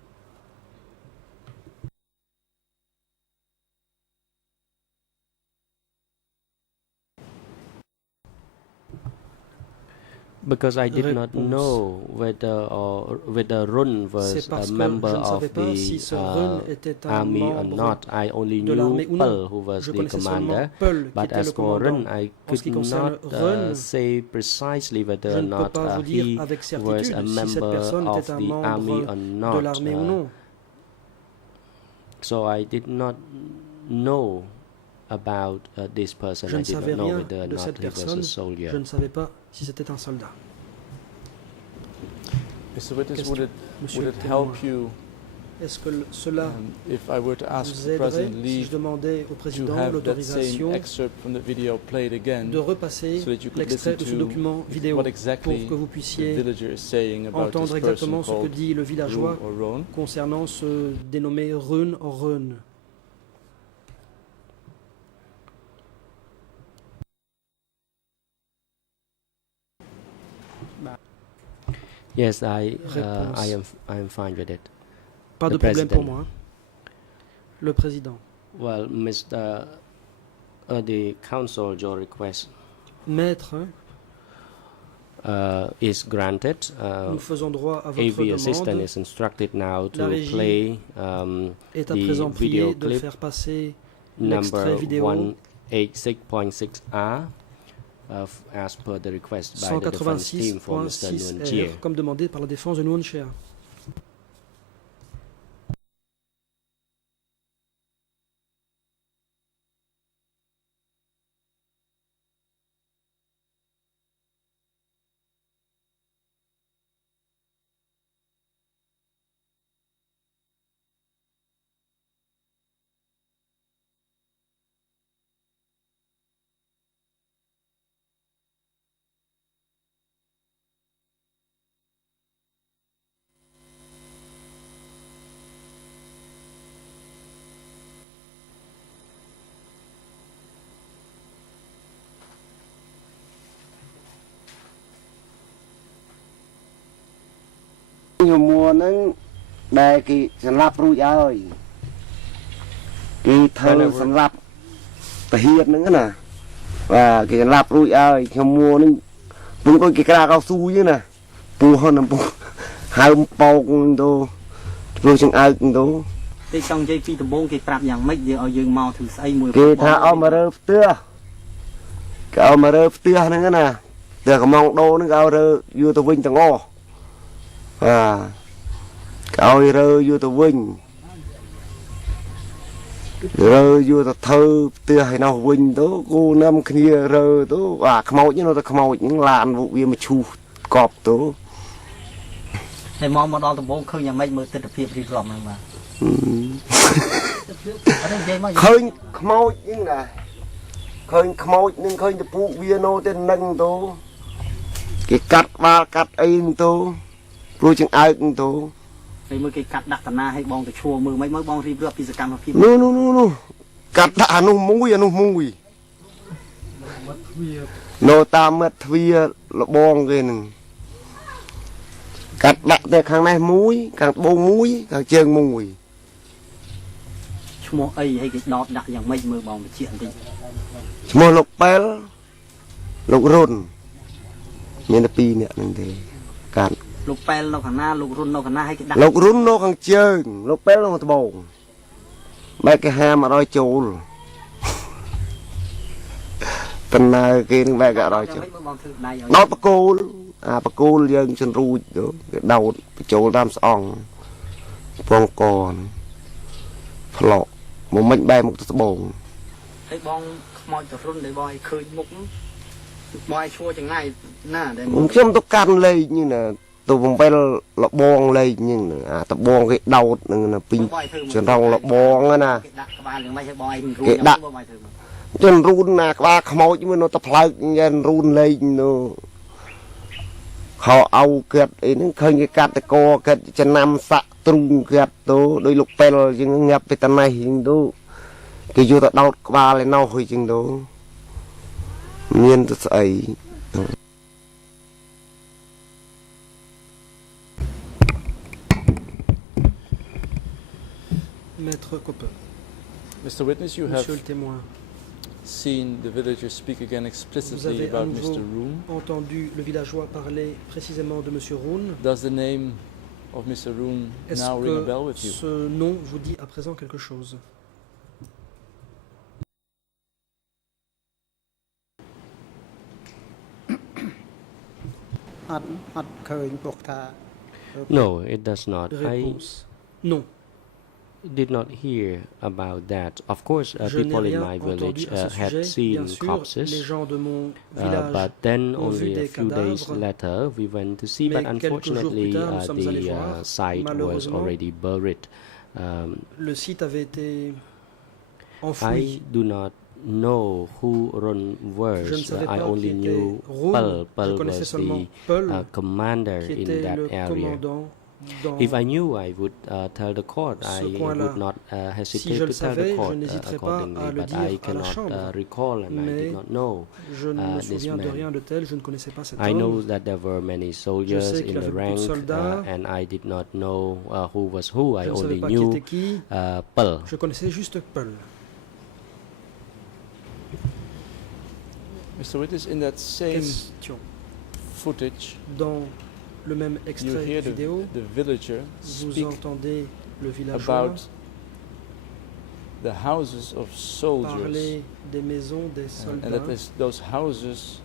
Because I did not Réponse. know whether Run was C'est parce a que member je ne of savais pas si the ce Run était un army or membre not. I only de knew l'armée ou non. Pearl, who was Je the connaissais seulement commander. Peul, qui But était as le for commandant. Run, I En ce qui could concerne not Run, say precisely whether je or ne peux not pas vous he dire avec was certitude a si cette member personne of était un the army membre or de not. l'armée ou non. So I did not know about this person. Je I ne did not savais know rien whether or de not cette he was a personne. soldier. Je ne savais pas si c'était un soldat. Mr. Witness, Question. would Monsieur it le témoin, help you est-ce que cela if I were to ask vous the aiderait President si leave je demandais au to président have that l'autorisation same excerpt from the video played again de repasser so that you could l'extrait listen de ce to document vidéo what pour exactly que vous the puissiez villager is saying about entendre this person exactement ce que called dit le villageois Rue or Ron? concernant ce dénommé Run or Run. Yes, I Réponse. am fine with it. Pas The de problème pour president. moi. Le président. Well, Mr. The council, your request Maître, is granted. nous faisons droit à votre AV assistant demande. is instructed now La to régie play Est à the présent prié video de clip faire passer number l'extrait vidéo 186.6R as per the request by the defense team for Mr. Nguyen Chia. 186.6R, comme demandé par la défense de Nguyen Chia. ខ្ញុំមួហ្នឹងដែលគេសម្រាប់រួចហើយគេធ្វើសម្រាប់តាហ៊ានហ្នឹងណាបាទគេសម្រាប់រួចហើយខ្ញុំមួហ្នឹងពុំដូចគេក្រាកោស៊ូចឹងណាពូហនពូហៅប៉ោកទៅធ្វើចង្អើកទៅទេចង់និយាយពីដំបងគេប្រាប់យ៉ាងម៉េចយើងឲ្យយើងមកធ្វើស្អីមួយគេថាអោមករើផ្ទះគេអោមករើផ្ទះហ្នឹងណាផ្ទះកំងដូរហ្នឹងគេឲ្យរើយូរទៅវិញទាំងអស់គេឲ្យរើយូរទៅវិញរើយូរទៅធ្វើផ្ទះឲ្យនោះវិញទៅគូនាំគ្នារើទៅខ្មោចនោះទៅខ្មោចហ្នឹងឡានវាមកឈូសកប់ទៅហើយមកដល់ដំបងឃើញយ៉ាងម៉េចមើលទស្សនភាពរៀបរាប់ហ្នឹងបាទឃើញខ្មោចហ្នឹងណាឃើញខ្មោចនឹងឃើញតពូកវានៅទៅនឹងទៅគេកាត់ក្បាលកាត់អីហ្នឹងទៅព្រោះចង្អើកហ្នឹងទៅពេលមើលគេកាត់ដាក់តាណាឲ្យបងទៅឈួរមើលមិនមើលបងរៀបរាប់ពីសកម្មភាពនោះកាត់ដាក់អានោះមួយនៅតាមមាត់ទ្វារលបងគេហ្នឹងកាត់ដាក់តែខាងនេះមួយខាងត្បូងមួយខាងជើងមួយឈ្មោះអីឲ្យគេដោតដាក់យ៉ាងម៉េចមើលបងបញ្ជាក់បន្តិចឈ្មោះលោកប៉ែលលោករុនមានតែពីរនាក់ហ្នឹងទេកាត់លោកប៉ែលនៅខាងណាលោករុននៅខាងណាឲ្យគេដាក់លោករុននៅខាងជើងលោកប៉ែលនៅត្បូងបែកគេហាមអត់ឲ្យចូលប៉ុន្តែគេនឹងបែកគេអត់ឲ្យចូលដោតបកគោលបកគោលយើងជន់រួចទៅគេដោតបញ្ចូលតាមស្អងពងកនផ្លោកមកមិនបែកមុខទៅត្បូងហើយបងខ្មោចទៅរុនដែលបងឲ្យឃើញមុខបងឲ្យឈួរចង្ងាយណាដែលខ្ញុំទៅកាន់លេខនេះណាទៅបំពេលលបងលេខនេះអាត្បូងគេដោតនឹងណាពីចន្ទងលបងណាគេដាក់ក្បាលយ៉ាងម៉េចឲ្យបងឲ្យរួនខ្ញុំបងឲ្យធ្វើចន្ទរូនណាក្បាលខ្មោចមួយនៅទៅផ្លើកយ៉ាងរូនលេខនោះខោអោគាត់អីហ្នឹងឃើញគេកាត់តកគាត់ចំណាំសាក់ទ្រូងគាត់ទៅដោយលោកប៉ែលជាងងាប់ទៅតណៃជាងទៅគេយកទៅដោតក្បាលឯណោះហុយជាងទៅមានទៅស្អី Maître Copper. Mr. Witness, you Monsieur have le témoin, seen the villagers speak again vous explicitly avez à about nouveau Mr. Roon. entendu le villageois parler précisément de Monsieur Roon. Does the name of Mr. Roon Est-ce now ring a bell que with you? ce nom vous dit à présent quelque chose? No, it does not. Réponse. Non. I did not hear about that. Of course, Je people n'ai in rien my entendu village à ce had sujet. seen Bien sûr, les corpses, gens de mon village but then ont vu only a des few days cadavres. later we went to see. Mais But quelques jours plus unfortunately, tard, nous sommes allés voir. the site was Malheureusement, already buried. Le site avait été enfoui. I do not know who Ron Je ne was. savais I pas only qui knew était Roon. Pal. Je Pal connaissais was seulement the Peul, commander qui in était that le area. commandant dans If I knew, I would tell the court. ce I coin-là. would not hesitate Si je to le tell the savais, court je n'hésiterais pas accordingly. à le But dire I à la cannot chambre. recall, and I Mais did not know je ne me this souviens de man. rien de tel, je ne connaissais pas cet I know homme. that there were many Je soldiers sais in qu'il the avait beaucoup de rank, soldats. and I did not know who was who. I Je ne savais only pas qui knew était qui. Pal. Je connaissais juste Peul. Mr. Witness, in that same Question. footage, Dans le même you extrait hear vidéo, the villager vous speak entendez le villageois about the houses of soldiers, parler des maisons des and that soldats. those houses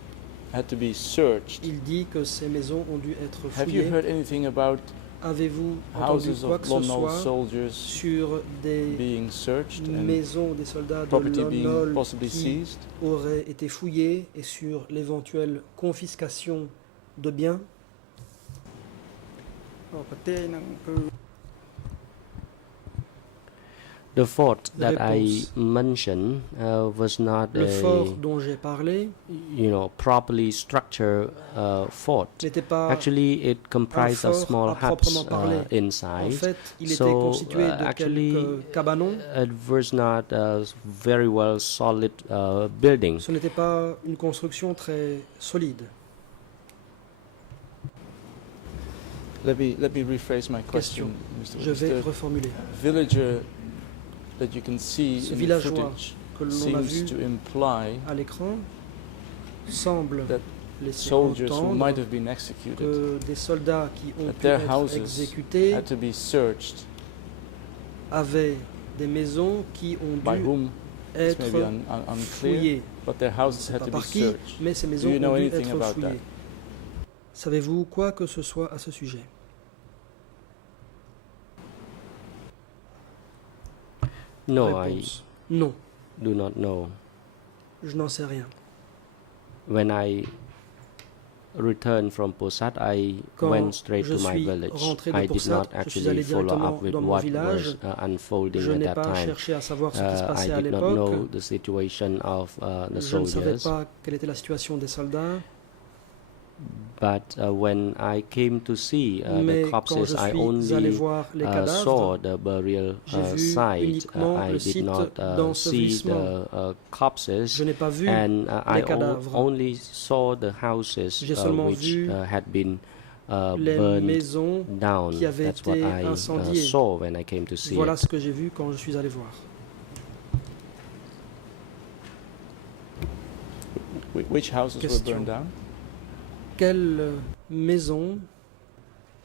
had to be searched. Il dit que ces maisons ont dû être Have you fouillées. heard anything about Avez-vous entendu houses quoi of que ce Lon Nol soit soldiers sur des being searched and maisons des soldats de property Lon being Nol possibly qui seized? auraient été fouillées et sur l'éventuelle confiscation de biens? The fort that I Réponse. mentioned was not Le fort a dont j'ai parlé properly structured fort. n'était pas Actually, it comprised of fort small à huts proprement parler. En inside. fait, il était So, constitué de actually, quelques cabanons. It was not a very well solid building. Ce n'était pas une construction très solide. Let me rephrase my question, Mr. Je vais Witness. reformuler. The villager that you can see Ce in the villageois footage que l'on a seems vu to imply à l'écran semble that laisser soldiers who entendre might have been executed, que des soldats qui ont that pu their être houses exécutés had to be searched avaient des maisons qui ont by dû whom it's maybe être unclear, fouillées. but their houses had Pas to be par qui, searched. mais ces Do maisons you know ont dû anything être about that? fouillées. Savez-vous quoi que ce soit à ce sujet? No, Réponse. Non, I do not know. je n'en sais rien. When I returned from Posat, I Quand went straight je to my suis village. rentré de I did Posat, not je suis allé actually follow directement up with dans mon what village. was unfolding Je at n'ai that pas time. cherché à savoir ce qui se I passait à did not know l'époque. the situation of the Je ne savais soldiers. pas quelle était la situation des soldats. But when I came to see Mais the quand corpses, je I suis allé only voir les saw cadavres, the burial j'ai vu site. uniquement I le did site not see d'ensevelissement. the corpses, Je n'ai pas vu and I les cadavres. only saw the houses J'ai seulement which vu had been les burned maisons down. qui avaient That's what été I incendiées. saw when I came to see Voilà it. ce que j'ai vu quand je suis allé voir. Which houses were Question. burned down? Quelles maisons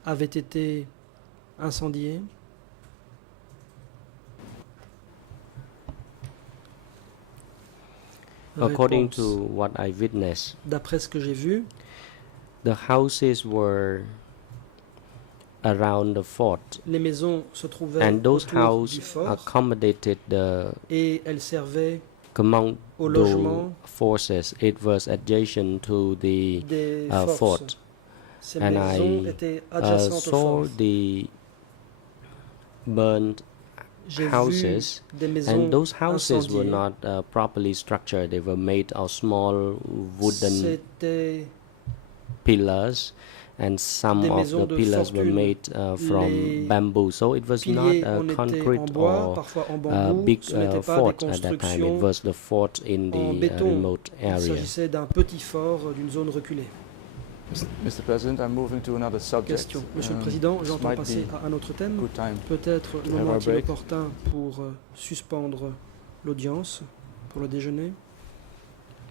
avaient été incendiées? According Réponse. to what I witnessed, D'après ce que j'ai vu, the houses were around the fort, les maisons se trouvaient and those autour houses du fort accommodated the et elles servaient Commando au logement forces. It was adjacent to the des fort, forces. Ces and maisons I étaient adjacentes au saw fort. the burned J'ai vu houses, des maisons and those houses were incendiées. not properly structured. They were made of small wooden C'était pillars, and some des of maisons the de pillars were fortune. made from Les bamboo. So it was not piliers a en étaient en concrete bois, or parfois en a bambou. big Ce n'était pas fort des at that time. It constructions was the fort in en the béton. remote Il area. s'agissait d'un petit fort d'une zone reculée. Mr. President, I'm moving to another subject. Question. Monsieur le Président, this j'entends might passer be à un autre thème. good time. Peut-être le have moment our est-il break. opportun pour suspendre l'audience pour le déjeuner.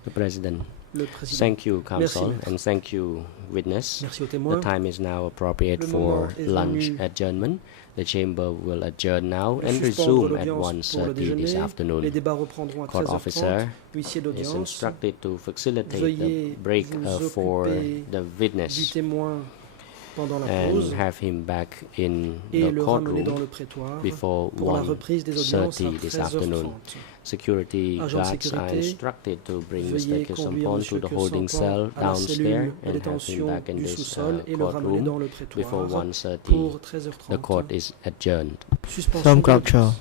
The President. Le Président. Thank you, Merci, Council, Maître. and thank you, witness. Merci aux The témoins. time is now appropriate Le for moment est lunch venu adjournment. The chamber will adjourn now de and suspendre resume at l'audience pour le 1:30 this déjeuner. Les afternoon. débats reprendront à Court 13h30. officer Huissier is d'audience instructed to facilitate Veuillez the break vous for occuper the du witness témoin pendant la and pause have him back in et the le ramener dans courtroom le prétoire before pour la reprise des audiences à 1:30 this afternoon. 13h30. Security Agents de guards are sécurité, instructed to bring Veuillez Mr. conduire Kisampon M. to the holding cell à la cellule downstairs de and have him détention back in du this sous-sol et le ramener courtroom dans le before prétoire 1:30. pour The 13h30. court is adjourned. Suspension de l'audience.